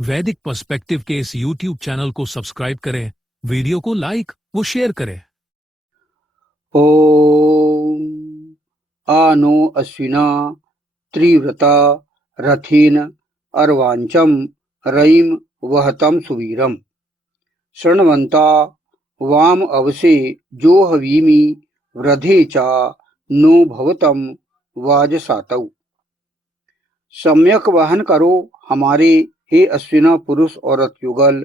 वैदिक पर्सपेक्टिव के इस YouTube चैनल को सब्सक्राइब करें, वीडियो को लाइक व शेयर करें। ओम आ नो अश्विना त्रिव्रता रथेन अर्वांचम रयिम वहतम सुवीरम शृण्वन्ता वाम अवसे जो हवीमि वृधे चा नो भवतम वाजसातौ। सम्यक वहन करो हमारे हे अश्विना पुरुष और रथ युगल।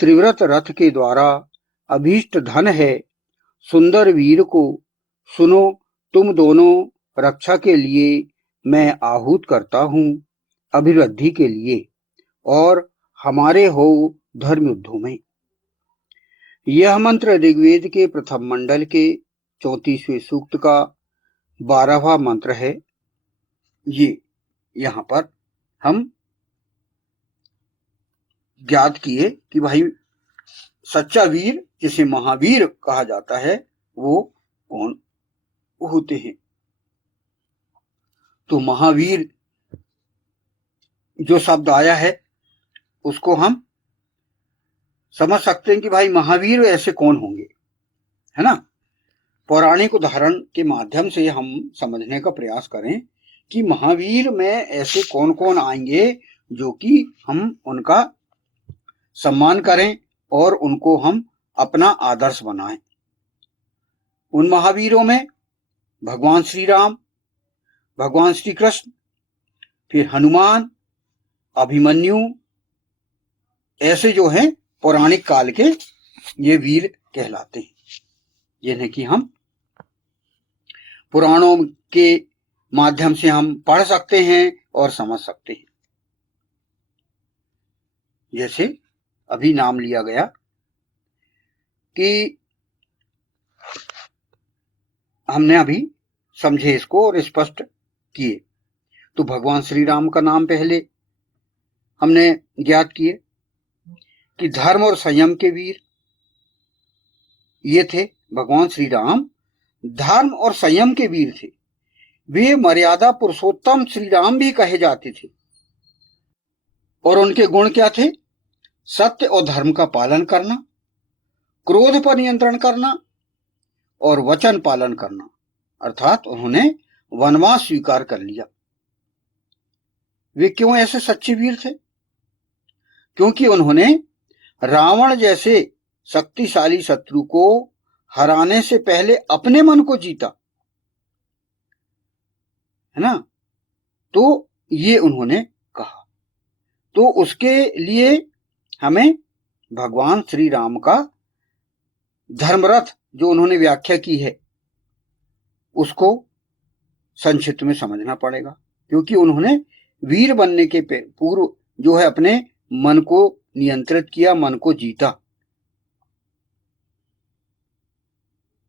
त्रिव्रत रथ के द्वारा अभीष्ट धन है। सुंदर वीर को सुनो, तुम दोनों रक्षा के लिए मैं आहूत करता हूँ, अभिवृद्धि के लिए, और हमारे हो धर्म युद्धों में। यह मंत्र ऋग्वेद के प्रथम मंडल के 34वें सूक्त का 12वां मंत्र है। ये यहाँ पर हम ज्ञात किए कि भाई सच्चा वीर, जिसे महावीर कहा जाता है, वो कौन होते हैं। तो महावीर जो शब्द आया है उसको हम समझ सकते हैं कि भाई महावीर ऐसे कौन होंगे, है ना। पौराणिक उदाहरण के माध्यम से हम समझने का प्रयास करें कि महावीर में ऐसे कौन कौन आएंगे जो कि हम उनका सम्मान करें और उनको हम अपना आदर्श बनाएं। उन महावीरों में भगवान श्री राम, भगवान श्री कृष्ण, फिर हनुमान, अभिमन्यु, ऐसे जो हैं पौराणिक काल के ये वीर कहलाते हैं, जिन्हें कि हम पुराणों के माध्यम से हम पढ़ सकते हैं और समझ सकते हैं। जैसे अभी नाम लिया गया कि हमने अभी समझे इसको और स्पष्ट किए। तो भगवान श्री राम का नाम पहले हमने ज्ञात किए कि धर्म और संयम के वीर ये थे। भगवान श्री राम धर्म और संयम के वीर थे। वे मर्यादा पुरुषोत्तम श्री राम भी कहे जाते थे। और उनके गुण क्या थे? सत्य और धर्म का पालन करना, क्रोध पर नियंत्रण करना और वचन पालन करना, अर्थात उन्होंने वनवास स्वीकार कर लिया। वे क्यों ऐसे सच्चे वीर थे? क्योंकि उन्होंने रावण जैसे शक्तिशाली शत्रु को हराने से पहले अपने मन को जीता, है ना। तो ये उन्होंने कहा। तो उसके लिए हमें भगवान श्री राम का धर्मरथ जो उन्होंने व्याख्या की है उसको संक्षिप्त में समझना पड़ेगा, क्योंकि उन्होंने वीर बनने के पूर्व जो है अपने मन को नियंत्रित किया, मन को जीता।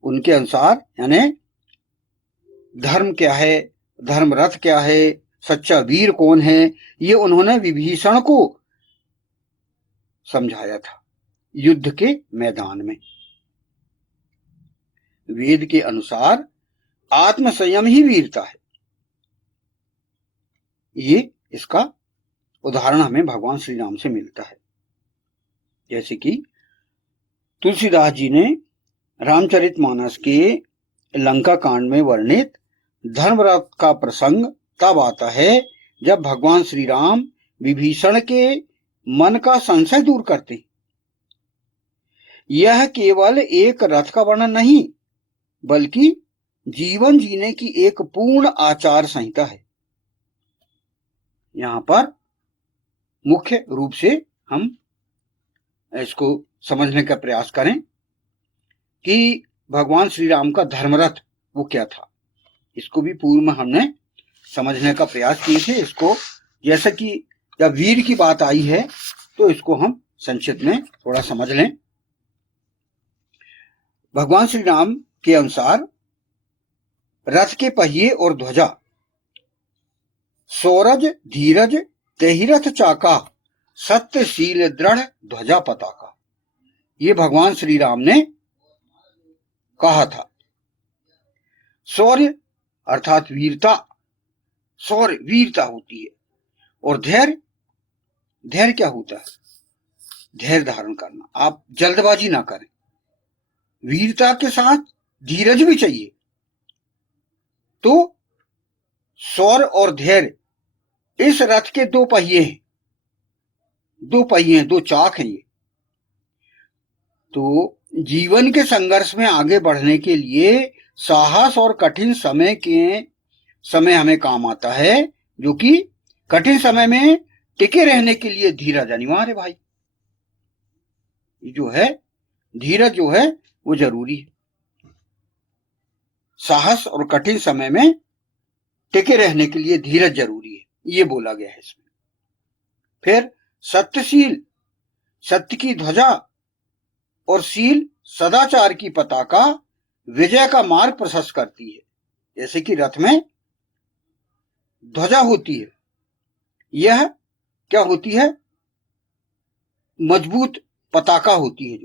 उनके अनुसार यानी धर्म क्या है, धर्मरथ क्या है, सच्चा वीर कौन है, ये उन्होंने विभीषण को समझाया था युद्ध के मैदान में। वेद के अनुसार आत्म संयम ही वीरता है। ये इसका उदाहरण हमें भगवान श्री राम से मिलता है। जैसे कि तुलसीदास जी ने रामचरितमानस के लंका कांड में वर्णित धर्मरथ का प्रसंग तब आता है जब भगवान श्री राम विभीषण के मन का संशय दूर करते। यह केवल एक रथ का वर्णन नहीं, बल्कि जीवन जीने की एक पूर्ण आचार संहिता है। यहां पर मुख्य रूप से हम इसको समझने का प्रयास करें कि भगवान श्री राम का धर्मरथ वो क्या था। इसको भी पूर्व में हमने समझने का प्रयास किए थे। इसको जैसे कि जब वीर की बात आई है तो इसको हम संक्षिप्त में थोड़ा समझ लें। भगवान श्री राम के अनुसार रथ के पहिए और ध्वजा सौरज धीरज तेहिरथ चाका सत्यशील दृढ़ ध्वजा पताका, ये भगवान श्री राम ने कहा था। शौर्य अर्थात वीरता, शौर्य वीरता होती है, और धैर्य धैर्य क्या होता है? धैर्य धारण करना। आप जल्दबाजी ना करें, वीरता के साथ धीरज भी चाहिए। तो शौर्य और धैर्य इस रथ के दो पहिए हैं, दो चाक हैं ये। तो जीवन के संघर्ष में आगे बढ़ने के लिए साहस और कठिन समय हमें काम आता है, जो कि कठिन समय में टिके रहने के लिए धीरज अनिवार्य है भाई। जो है धीरज जो है वो जरूरी है। साहस और कठिन समय में टिके रहने के लिए धीरज जरूरी है, ये बोला गया है इसमें। फिर सत्यशील, सत्य की ध्वजा और शील सदाचार की पताका विजय का मार्ग प्रशस्त करती है। जैसे कि रथ में ध्वजा होती है, यह क्या होती है? मजबूत पताका होती है,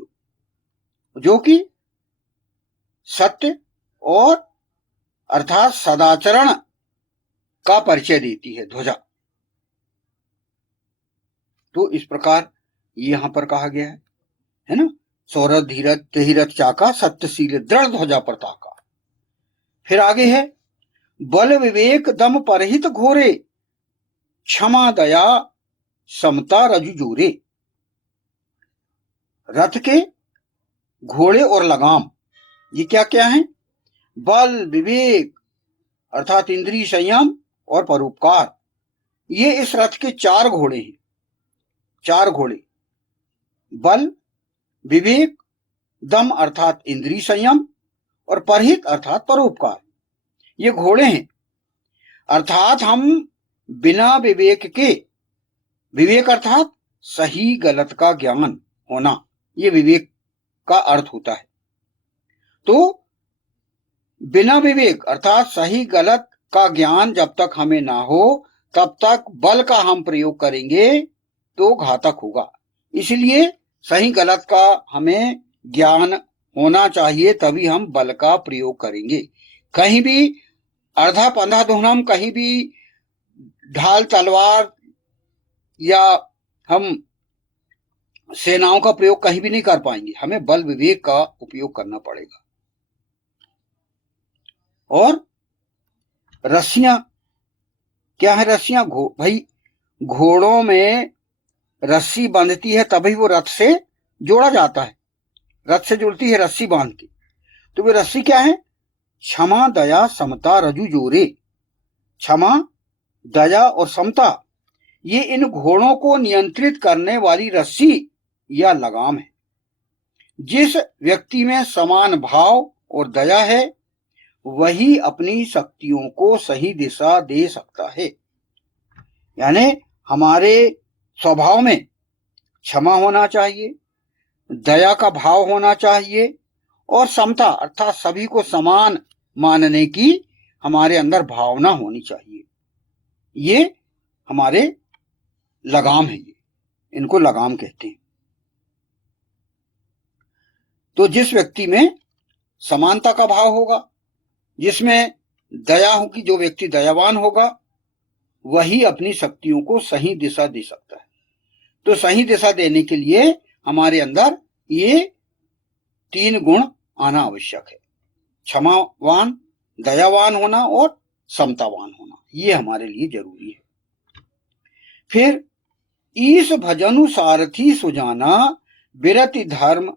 जो कि सत्य और अर्थात सदाचरण का परिचय देती है ध्वजा। तो इस प्रकार यहां पर कहा गया है ना, सौरभ धीरज धीरथ चाका सत्यशील दृढ़ ध्वजा पताका। फिर आगे है बल विवेक दम परहित घोरे क्षमा दया समता रजु जोरे। रथ के घोड़े और लगाम ये क्या क्या है? बल विवेक अर्थात इंद्रिय संयम और परोपकार, ये इस रथ के चार घोड़े हैं। चार घोड़े, बल विवेक दम अर्थात इंद्रिय संयम और परहित अर्थात परोपकार, ये घोड़े हैं। अर्थात हम बिना विवेक के, विवेक अर्थात सही गलत का ज्ञान होना, ये विवेक का अर्थ होता है। तो बिना विवेक अर्थात सही गलत का ज्ञान जब तक हमें ना हो तब तक बल का हम प्रयोग करेंगे तो घातक होगा। इसलिए सही गलत का हमें ज्ञान होना चाहिए, तभी हम बल का प्रयोग करेंगे। कहीं भी अर्धा पंधा धुनम, कहीं भी ढाल तलवार या हम सेनाओं का प्रयोग कहीं भी नहीं कर पाएंगे, हमें बल विवेक का उपयोग करना पड़ेगा। और रस्सियां क्या है? रस्सियां भाई घोड़ों में रस्सी बांधती है तभी वो रथ से जोड़ा जाता है, रथ से जुड़ती है रस्सी बांध के। तो वे रस्सी क्या है? क्षमा दया समता रजु जोरे। क्षमा दया और समता ये इन घोड़ों को नियंत्रित करने वाली रस्सी या लगाम है। जिस व्यक्ति में समान भाव और दया है वही अपनी शक्तियों को सही दिशा दे सकता है। यानी हमारे स्वभाव में क्षमा होना चाहिए, दया का भाव होना चाहिए और समता अर्थात सभी को समान मानने की हमारे अंदर भावना होनी चाहिए। ये हमारे लगाम है, ये इनको लगाम कहते हैं। तो जिस व्यक्ति में समानता का भाव होगा, जिसमें दया होगी, जो व्यक्ति दयावान होगा वही अपनी शक्तियों को सही दिशा दे सकता है। तो सही दिशा देने के लिए हमारे अंदर ये तीन गुण आना आवश्यक है, क्षमावान, दयावान होना और समतावान होना, ये हमारे लिए जरूरी है। फिर ईश भजनु सारथी सुजाना विरति धर्म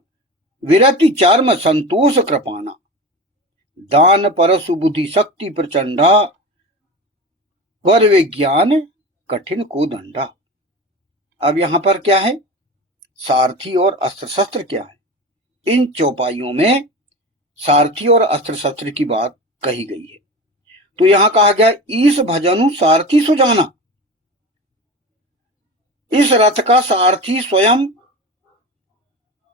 विरति चर्म संतोष कृपाना दान परसु बुद्धि शक्ति प्रचंडा वर विज्ञान कठिन को दंडा। अब यहां पर क्या है? सारथी और अस्त्र शस्त्र क्या है? इन चौपाइयों में सारथी और अस्त्र शस्त्र की बात कही गई है। तो यहां कहा गया ईश भजनु सारथी सुजाना। इस रथ का सारथी स्वयं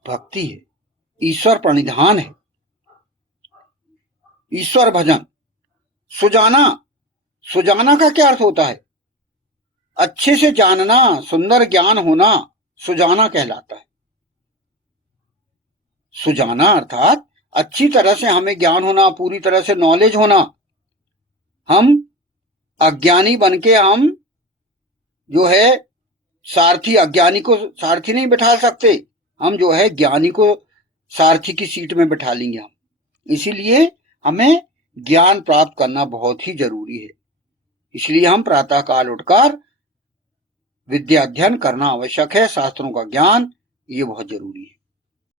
भक्ति है, ईश्वर प्रणिधान है, ईश्वर भजन। सुजाना, सुजाना का क्या अर्थ होता है? अच्छे से जानना, सुंदर ज्ञान होना सुजाना कहलाता है। सुजाना अर्थात अच्छी तरह से हमें ज्ञान होना, पूरी तरह से नॉलेज होना। हम अज्ञानी बनके हम जो है सारथी अज्ञानी को सारथी नहीं बैठा सकते, हम जो है ज्ञानी को सारथी की सीट में बैठा लेंगे हम। इसीलिए हमें ज्ञान प्राप्त करना बहुत ही जरूरी है। इसलिए हम प्रातः काल उठकर विद्या अध्ययन करना आवश्यक है। शास्त्रों का ज्ञान ये बहुत जरूरी है।